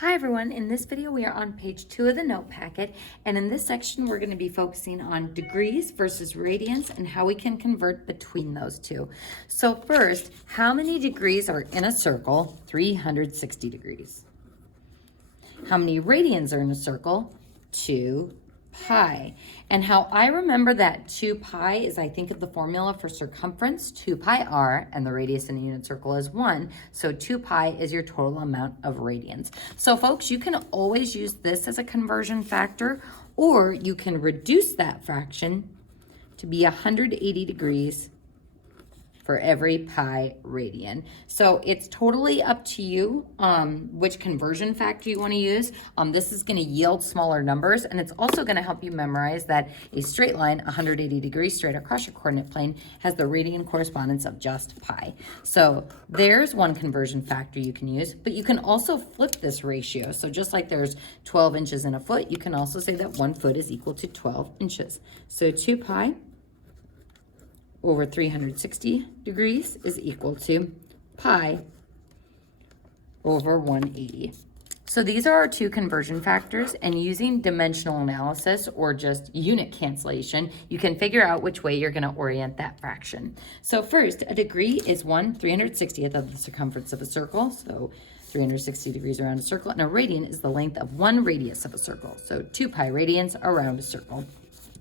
Hi everyone, in this video we are on page 2 of the note packet, and in this section we're going to be focusing on degrees versus radians and how we can convert between those two. So first, how many degrees are in a circle? 360 degrees. How many radians are in a circle? 2 pi. And how I remember that 2 pi is I think of the formula for circumference, 2 pi r, and the radius in a unit circle is 1. So 2 pi is your total amount of radians. So folks, you can always use this as a conversion factor, or you can reduce that fraction to be 180 degrees for every pi radian. So it's totally up to you which conversion factor you want to use. This is going to yield smaller numbers, and it's also going to help you memorize that a straight line 180 degrees straight across your coordinate plane has the radian correspondence of just pi. So there's one conversion factor you can use, but you can also flip this ratio. So just like there's 12 inches in a foot, you can also say that 1 foot is equal to 12 inches. So 2 pi over 360 degrees is equal to pi over 180. So these are our two conversion factors, and using dimensional analysis or just unit cancellation, you can figure out which way you're going to orient that fraction. So first, a degree is 1/360th of the circumference of a circle, so 360 degrees around a circle, and a radian is the length of one radius of a circle, so 2 pi radians around a circle.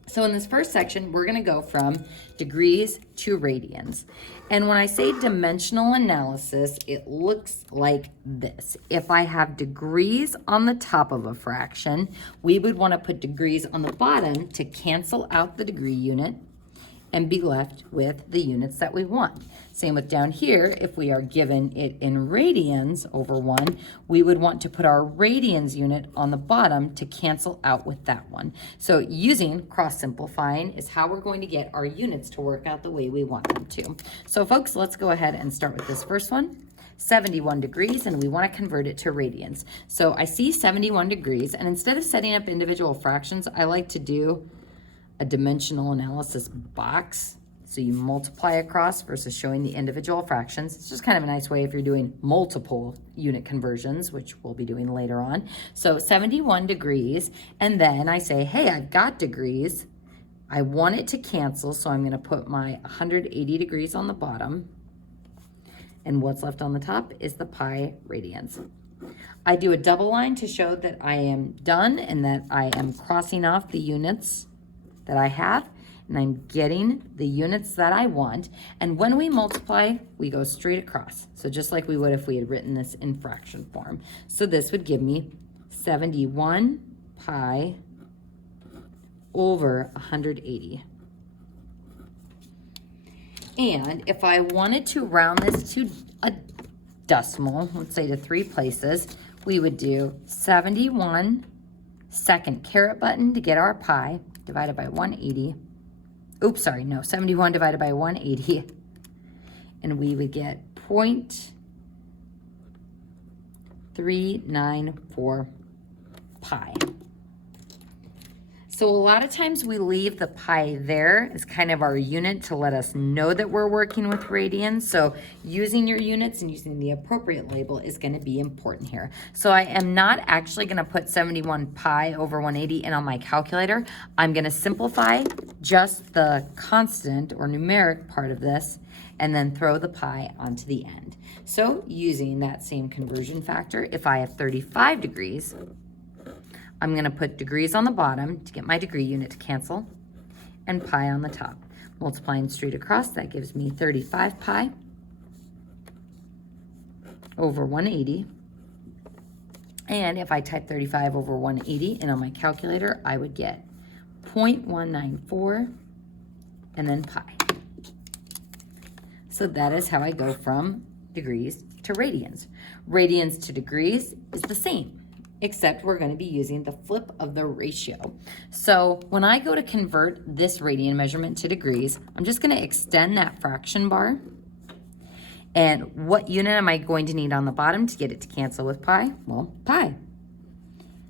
So in this first section, we're going to go from degrees to radians. And when I say dimensional analysis, it looks like this. If I have degrees on the top of a fraction, we would want to put degrees on the bottom to cancel out the degree unit and be left with the units that we want. Same with down here, if we are given it in radians over 1, we would want to put our radians unit on the bottom to cancel out with that one. So using cross simplifying is how we're going to get our units to work out the way we want them to. So folks, let's go ahead and start with this first one. 71 degrees, and we want to convert it to radians. So I see 71 degrees, and instead of setting up individual fractions, I like to do a dimensional analysis box. So you multiply across versus showing the individual fractions. It's just kind of a nice way if you're doing multiple unit conversions, which we'll be doing later on. So 71 degrees, and then I say, hey, I've got degrees. I want it to cancel, so I'm going to put my 180 degrees on the bottom, and what's left on the top is the pi radians. I do a double line to show that I am done and that I am crossing off the units that I have, and I'm getting the units that I want. And when we multiply, we go straight across. So just like we would if we had written this in fraction form. So this would give me 71 pi over 180. And if I wanted to round this to a decimal, let's say to 3 places, we would do 71 second caret button to get our pi, divided by 180. Oops, sorry, no, 71 divided by 180. And we would get 0.394 pi. So a lot of times we leave the pi there as kind of our unit to let us know that we're working with radians. So using your units and using the appropriate label is going to be important here. So I am not actually going to put 71 pi over 180 in on my calculator. I'm going to simplify just the constant or numeric part of this and then throw the pi onto the end. So using that same conversion factor, if I have 35 degrees, I'm going to put degrees on the bottom to get my degree unit to cancel, and pi on the top. Multiplying straight across, that gives me 35 pi over 180. And if I type 35 over 180 in on my calculator, I would get 0.194 and then pi. So that is how I go from degrees to radians. Radians to degrees is the same, except we're going to be using the flip of the ratio. So when I go to convert this radian measurement to degrees, I'm just going to extend that fraction bar. And what unit am I going to need on the bottom to get it to cancel with pi? Well, pi.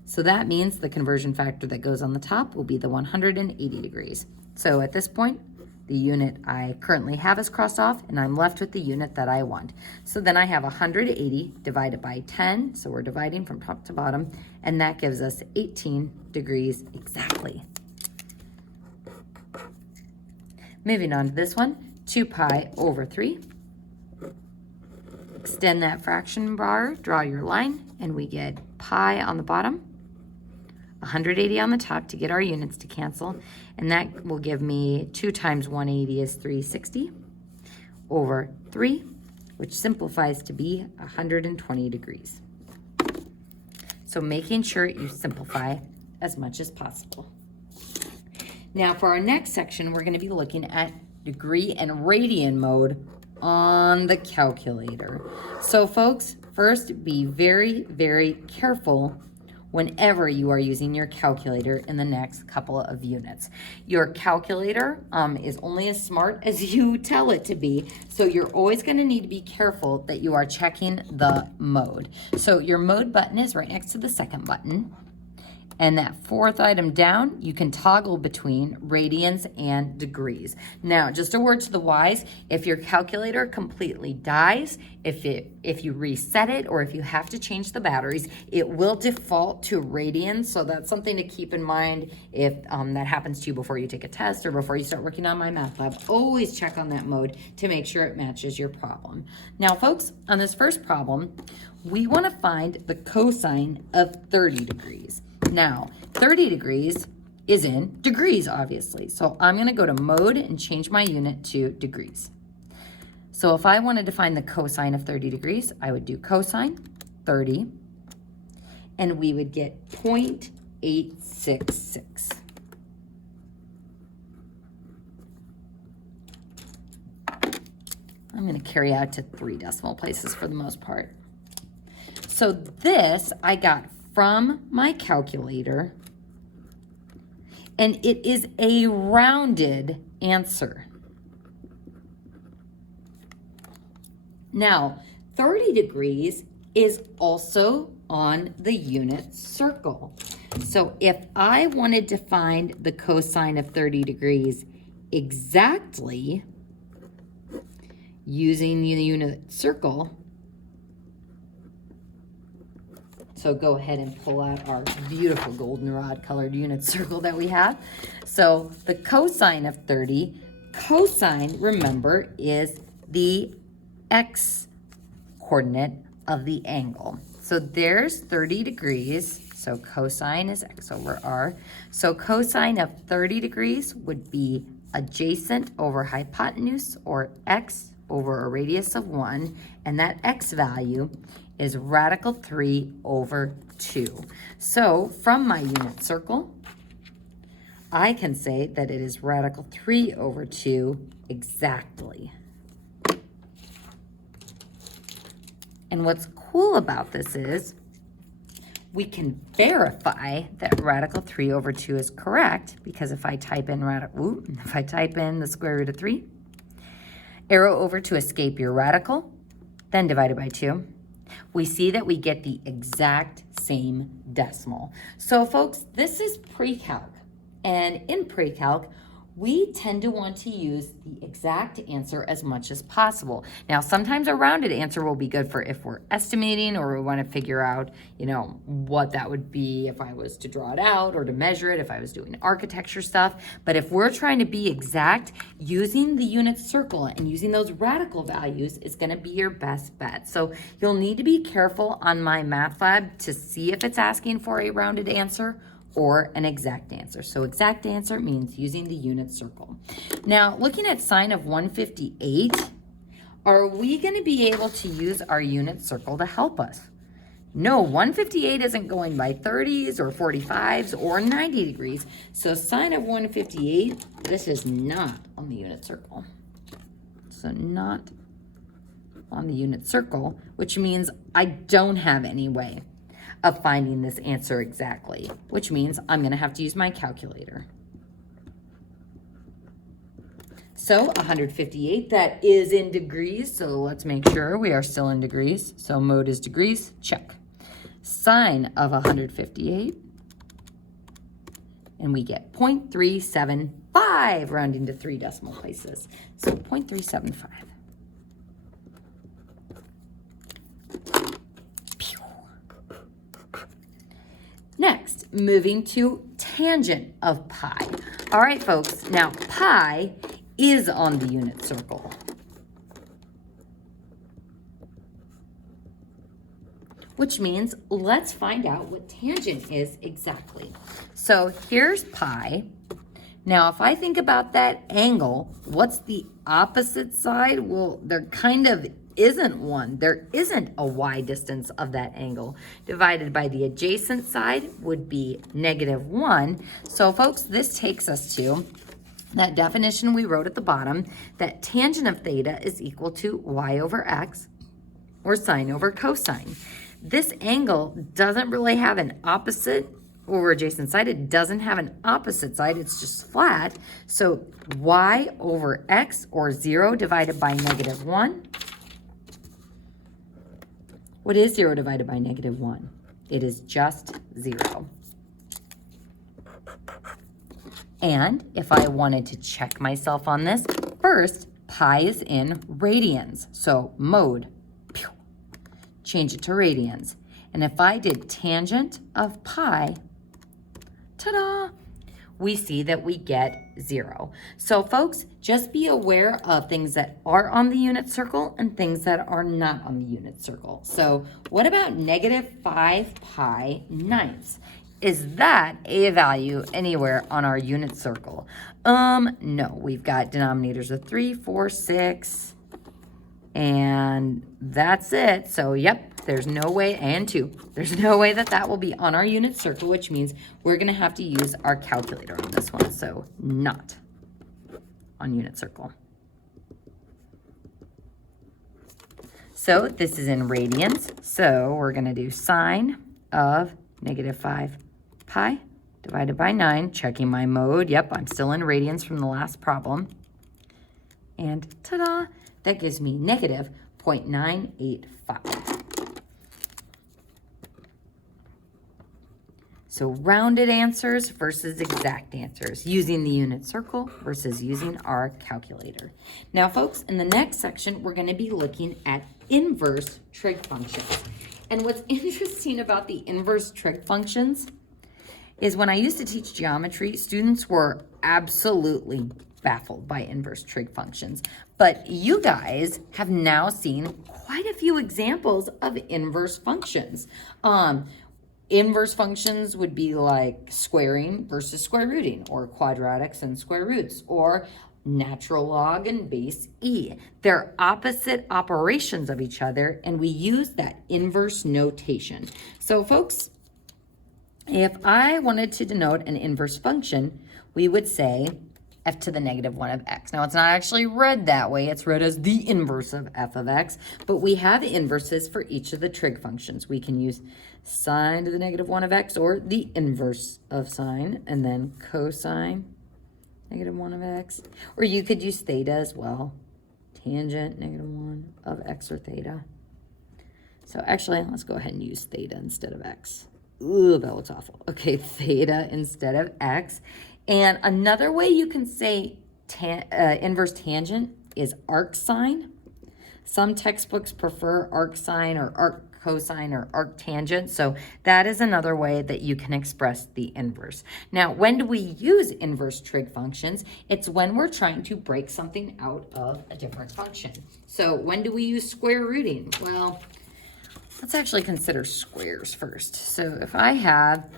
So that means the conversion factor that goes on the top will be the 180 degrees. So at this point, the unit I currently have is crossed off, and I'm left with the unit that I want. So then I have 180 divided by 10, so we're dividing from top to bottom, and that gives us 18 degrees exactly. Moving on to this one, 2 pi over 3. Extend that fraction bar, draw your line, and we get pi on the bottom, 180 on the top to get our units to cancel, and that will give me 2 times 180 is 360 over 3, which simplifies to be 120 degrees. So making sure you simplify as much as possible. Now for our next section, we're going to be looking at degree and radian mode on the calculator. So folks, first be very, very careful whenever you are using your calculator in the next couple of units. Your calculator is only as smart as you tell it to be, so you're always going to need to be careful that you are checking the mode. So your mode button is right next to the second button. And that fourth item down, you can toggle between radians and degrees. Now, just a word to the wise, if your calculator completely dies, if you reset it, or if you have to change the batteries, it will default to radians. So that's something to keep in mind if that happens to you before you take a test or before you start working on My Math Lab. Always check on that mode to make sure it matches your problem. Now, folks, on this first problem, we want to find the cosine of 30 degrees. Now, 30 degrees is in degrees, obviously. So I'm going to go to mode and change my unit to degrees. So if I wanted to find the cosine of 30 degrees, I would do cosine 30, and we would get 0.866. I'm going to carry out to 3 decimal places for the most part. So this I got from my calculator, and it is a rounded answer. Now, 30 degrees is also on the unit circle. So if I wanted to find the cosine of 30 degrees exactly using the unit circle, so go ahead and pull out our beautiful goldenrod colored unit circle that we have. So the cosine of 30, cosine, remember, is the x coordinate of the angle. So there's 30 degrees. So cosine is x over r. So cosine of 30 degrees would be adjacent over hypotenuse, or x over a radius of 1. And that x value is radical 3 over 2. So from my unit circle, I can say that it is radical 3 over 2 exactly. And what's cool about this is we can verify that radical 3 over 2 is correct, because if I type in the square root of 3, arrow over to escape your radical, then divided by 2, we see that we get the exact same decimal. So folks, this is Precalc, and in Precalc, we tend to want to use the exact answer as much as possible. Now, sometimes a rounded answer will be good for if we're estimating, or we want to figure out, what that would be if I was to draw it out, or to measure it if I was doing architecture stuff. But if we're trying to be exact, using the unit circle and using those radical values is going to be your best bet. So you'll need to be careful on My Math Lab to see if it's asking for a rounded answer or an exact answer. So exact answer means using the unit circle. Now, looking at sine of 158, are we going to be able to use our unit circle to help us? No, 158 isn't going by 30s or 45s or 90 degrees. So sine of 158, this is not on the unit circle. So not on the unit circle, which means I don't have any way of finding this answer exactly, which means I'm going to have to use my calculator. So 158, that is in degrees, so let's make sure we are still in degrees. So mode is degrees, check. Sine of 158, and we get 0.375. 5, rounding to 3 decimal places. So 0.375. Next, moving to tangent of pi. All right, folks, now pi is on the unit circle. Which means let's find out what tangent is exactly. So here's pi. Now, if I think about that angle, what's the opposite side? Well, there kind of isn't one. There isn't a y distance of that angle. Divided by the adjacent side would be -1. So folks, this takes us to that definition we wrote at the bottom, that tangent of theta is equal to y over x, or sine over cosine. This angle doesn't really have an opposite or adjacent side. It doesn't have an opposite side. It's just flat. So y over x, or 0 divided by -1. What is 0 divided by -1? It is just 0. And if I wanted to check myself on this, first, pi is in radians. So mode, change it to radians. And if I did tangent of pi, ta-da, we see that we get 0. So folks, just be aware of things that are on the unit circle and things that are not on the unit circle. So what about -5 pi ninths? Is that a value anywhere on our unit circle? No, we've got denominators of 3, 4, 6, and that's it. So yep, there's no way, and 2. There's no way that that will be on our unit circle, which means we're gonna have to use our calculator on this one. So not on unit circle. So this is in radians. So we're gonna do sine of -5 pi divided by 9, checking my mode. Yep, I'm still in radians from the last problem. And ta-da, that gives me -0.985. So rounded answers versus exact answers, using the unit circle versus using our calculator. Now, folks, in the next section, we're going to be looking at inverse trig functions. And what's interesting about the inverse trig functions is when I used to teach geometry, students were absolutely baffled by inverse trig functions. But you guys have now seen quite a few examples of inverse functions. Inverse functions would be like squaring versus square rooting, or quadratics and square roots, or natural log and base E. They're opposite operations of each other, and we use that inverse notation. So folks, if I wanted to denote an inverse function, we would say f to the -1 of x. Now, it's not actually read that way. It's read as the inverse of f of x, but we have inverses for each of the trig functions. We can use sine to the -1 of x, or the inverse of sine, and then cosine -1 of x. Or you could use theta as well. Tangent -1 of x or theta. So actually, let's go ahead and use theta instead of x. Ooh, that looks awful. Okay, theta instead of x. And another way you can say inverse tangent is arc sine. Some textbooks prefer arc sine or arc cosine or arc tangent. So that is another way that you can express the inverse. Now, when do we use inverse trig functions? It's when we're trying to break something out of a different function. So when do we use square rooting? Well, let's actually consider squares first. So if I have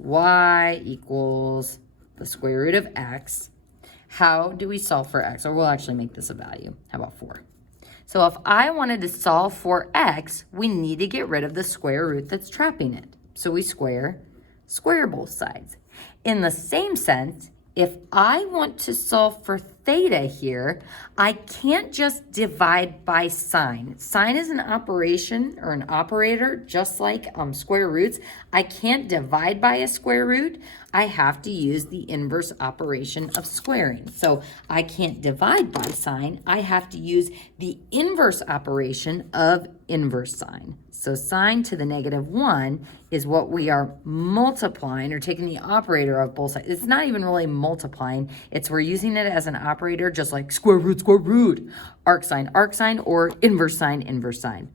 y equals the square root of x, how do we solve for x? Or we'll actually make this a value. How about 4? So if I wanted to solve for x, we need to get rid of the square root that's trapping it. So we square both sides. In the same sense, if I want to solve for theta here, I can't just divide by sine. Sine is an operation or an operator, just like square roots. I can't divide by a square root. I have to use the inverse operation of squaring. So I can't divide by sine. I have to use the inverse operation of inverse sine. So sine to the -1 is what we are multiplying or taking the operator of both sides. It's not even really multiplying. We're using it as an operator, just like square root, arc sine, or inverse sine.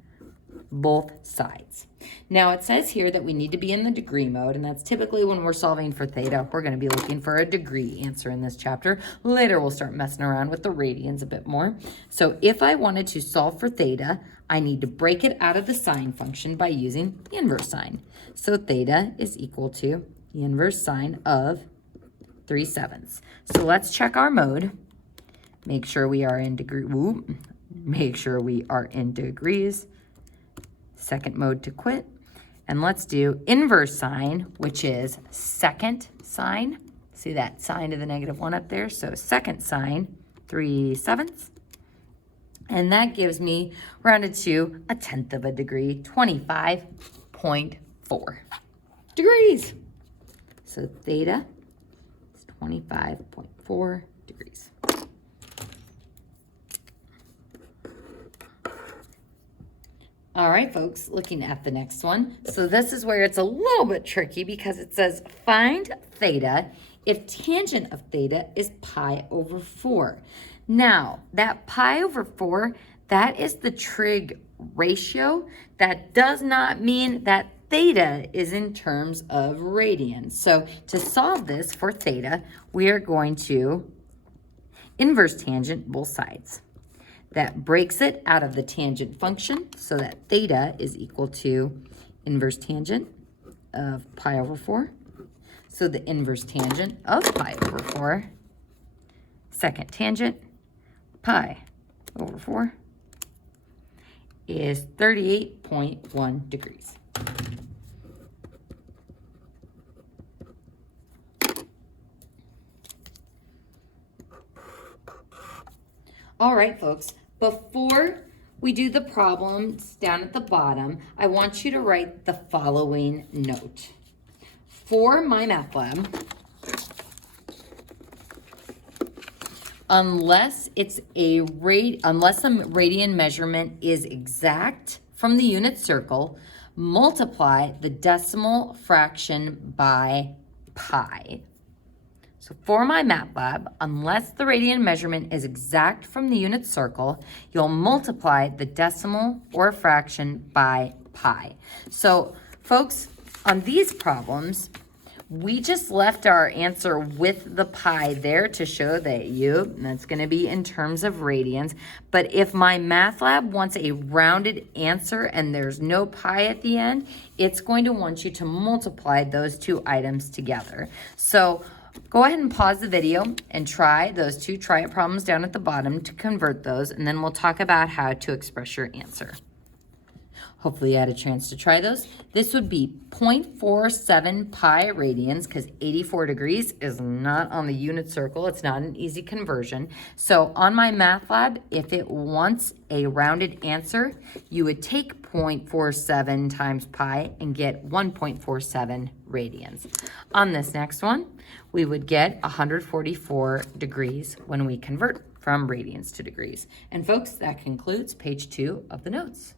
Both sides. Now it says here that we need to be in the degree mode, and that's typically when we're solving for theta. We're going to be looking for a degree answer in this chapter. Later we'll start messing around with the radians a bit more. So if I wanted to solve for theta, I need to break it out of the sine function by using the inverse sine. So theta is equal to the inverse sine of 3/7. So let's check our mode. Make sure we are in degrees. Second mode to quit. And let's do inverse sine, which is second sine. See that sine to the -1 up there? So second sine, 3/7. And that gives me, rounded to 1/10 of a degree, 25.4 degrees. So theta is 25.4 degrees. All right, folks, looking at the next one. So this is where it's a little bit tricky because it says find theta if tangent of theta is pi/4. Now, that pi/4, that is the trig ratio. That does not mean that theta is in terms of radians. So to solve this for theta, we are going to inverse tangent both sides. That breaks it out of the tangent function so that theta is equal to inverse tangent of pi/4. So the inverse tangent of pi/4, second tangent, pi/4, is 38.1 degrees. All right, folks, before we do the problems down at the bottom, I want you to write the following note. For my math lab, unless a radian measurement is exact from the unit circle, multiply the decimal fraction by pi. So for my math lab, unless the radian measurement is exact from the unit circle, you'll multiply the decimal or fraction by pi. So folks, on these problems, we just left our answer with the pi there to show that that's going to be in terms of radians. But if my math lab wants a rounded answer and there's no pi at the end, it's going to want you to multiply those two items together. So go ahead and pause the video and try those two try-it problems down at the bottom to convert those, and then we'll talk about how to express your answer. Hopefully you had a chance to try those. This would be 0.47 pi radians because 84 degrees is not on the unit circle. It's not an easy conversion. So on my math lab, if it wants a rounded answer, you would take 0.47 times pi and get 1.47 radians. On this next one, we would get 144 degrees when we convert from radians to degrees. And folks, that concludes page 2 of the notes.